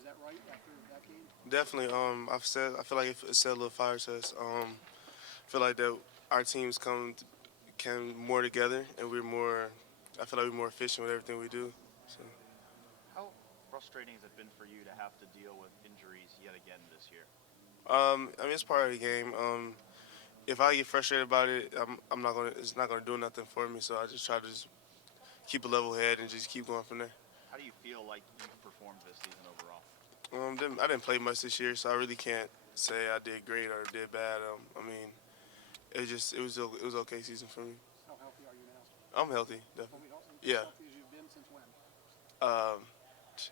Is that right after that game? Definitely. I feel like it set a little fire to us. I feel like that our teams came more together, and we're more. I feel like we're more efficient with everything we do. So, How frustrating has it been for you to have to deal with injuries yet again this year? I mean, it's part of the game. If I get frustrated about it, I'm not gonna. It's not gonna do nothing for me. So I just try to just keep a level head and just keep going from there. How do you feel like you've performed this season overall? I didn't play much this year, so I really can't say I did great or did bad. I mean, it was okay season for me. How healthy are you now? I'm healthy, definitely. Fully healthy? As Yeah. healthy as you've been since when? Um,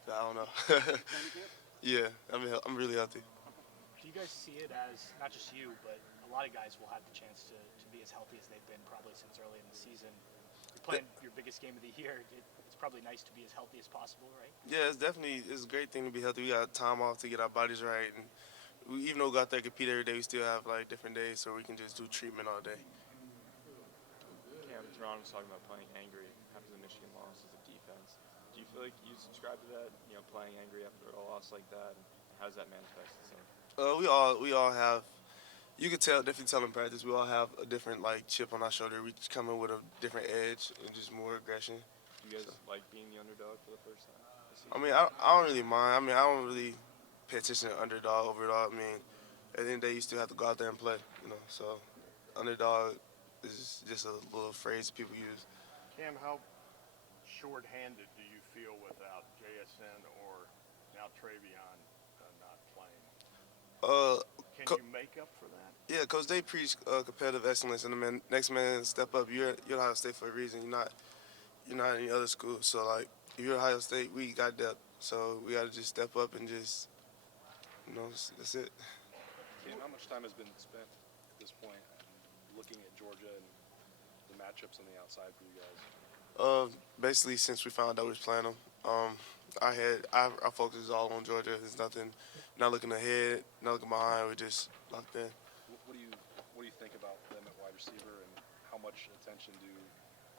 I don't know. Training camp? Yeah, I'm really healthy. Okay. Do you guys see it as not just you, but a lot of guys will have the chance to be as healthy as they've been probably since early in the season? You're Th- playing your biggest game of the year. It's probably nice to be as healthy as possible, right? Yeah, it's a great thing to be healthy. We got time off to get our bodies right, and even though we got there to compete every day, we still have like different days, so we can just do treatment all day. Cam, Toronto was talking about playing angry after the Michigan loss as a defense. Do you feel like you subscribe to that? Playing angry after a loss like that, and how does that manifest itself? We all have. You could definitely tell in practice. We all have a different like chip on our shoulder. We just come in with a different edge and just more aggression. Do you guys So, like being the underdog for the first time this I season? mean, I don't really mind. I mean, I don't really pay attention to underdog over it all. I mean, at the end of the day, you still have to go out there and play. So underdog is just a little phrase people use. Cam, how shorthanded do you feel without JSN or now Travion not playing? Uh, Can co- you make up for that? yeah, coach, they preach competitive excellence, and the next man step up. You're Ohio State for a reason. You're not any other school. So like, if you're Ohio State, we got depth. So we got to just step up and just that's it. Cam, how much time has been spent at this point looking at Georgia and the matchups on the outside for you guys? Basically, since we found out we was playing them, our focus is all on Georgia. There's nothing, not looking ahead, not looking behind. We just locked in. What do you think about them at wide receiver, and how much attention do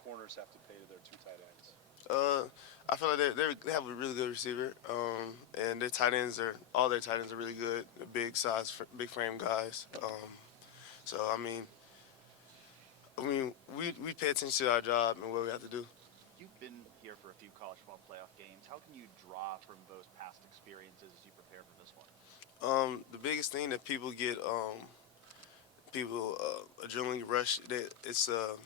corners have to pay to their two tight ends? Uh, I feel like they have a really good receiver, and all their tight ends are really good. They're big size, big frame guys. So we pay attention to our job and what we have to do. You've been here for a few college football playoff games. How can you draw from those past experiences as you prepare for this one? The biggest thing that people adrenaline rush. It's So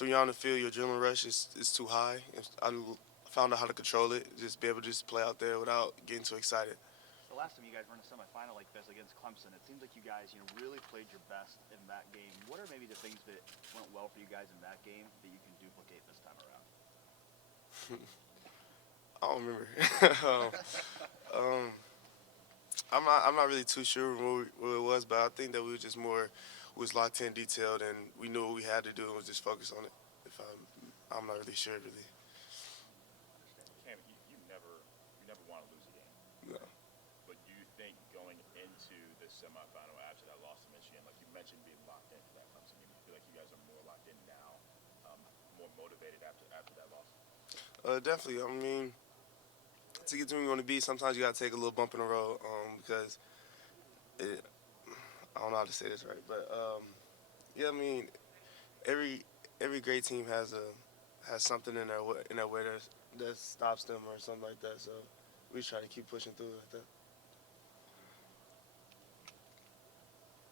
when you're on the field, your adrenaline rush is too high. I found out how to control it, just be able to just play out there without getting too excited. The last time you guys were in a semifinal like this against Clemson, it seems like you guys, really played your best in that game. What are maybe the things that went well for you guys in that game that you can duplicate this time around? I don't remember. um, I'm not really too sure what it was, but I think that we was locked in, detailed, and we knew what we had to do and was just focused on it. If I'm not really sure really. Cam, you never want to lose a game, No. but do you think going into the semifinal after that loss to Michigan, like you mentioned, being locked in for that Clemson game, you feel like you guys are more locked in now, more motivated after that loss? Definitely. I mean, to get to where you want to be, sometimes you gotta take a little bump in the road because it, I don't know how to say this right, but yeah, I mean, every every great team has something in their way that stops them or something like that. So we try to keep pushing through like that.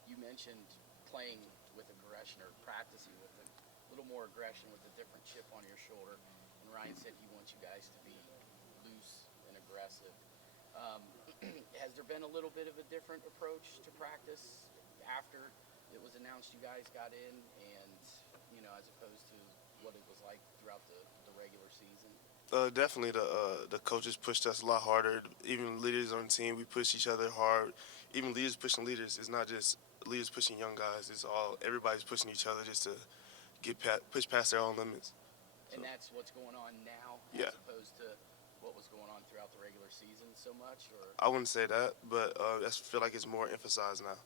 You mentioned playing with aggression or practicing with a little more aggression with a different chip on your shoulder. And Ryan said he wants you guys to be loose and aggressive. Um, has there been a little bit of a different approach to practice after it was announced you guys got in, and as opposed to what it was like throughout the regular season? Definitely, the coaches pushed us a lot harder. Even leaders on the team, we push each other hard. Even leaders pushing leaders. It's not just leaders pushing young guys. It's all everybody's pushing each other just to push past their own limits. So, And that's what's going on now, yeah, as opposed to what was going on throughout the regular season so much, or I wouldn't say that, but I feel like it's more emphasized now.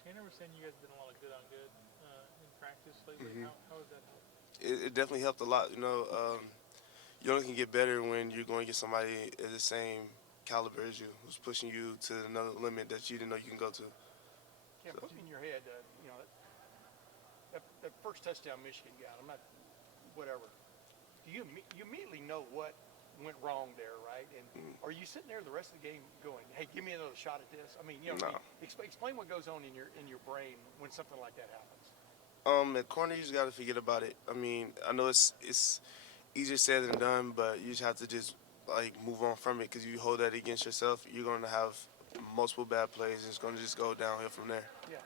Tanner was saying you guys have been a lot of good on good in practice lately. hmm How has that helped? It definitely helped a lot. You only can get better when you're going to get somebody at the same caliber as you, who's pushing you to another limit that you didn't know you can go to. Cam, put me in your head, that first touchdown Michigan got, I'm not, whatever. You immediately know what went wrong there, right? And are you sitting there the rest of the game going, hey, give me another shot at this? I mean, No. Explain what goes on in your brain when something like that happens. At corner, you just got to forget about it. I mean, I know it's easier said than done, but you just have to just like move on from it, because you hold that against yourself, you're going to have multiple bad plays, and it's going to just go downhill from there. Yeah.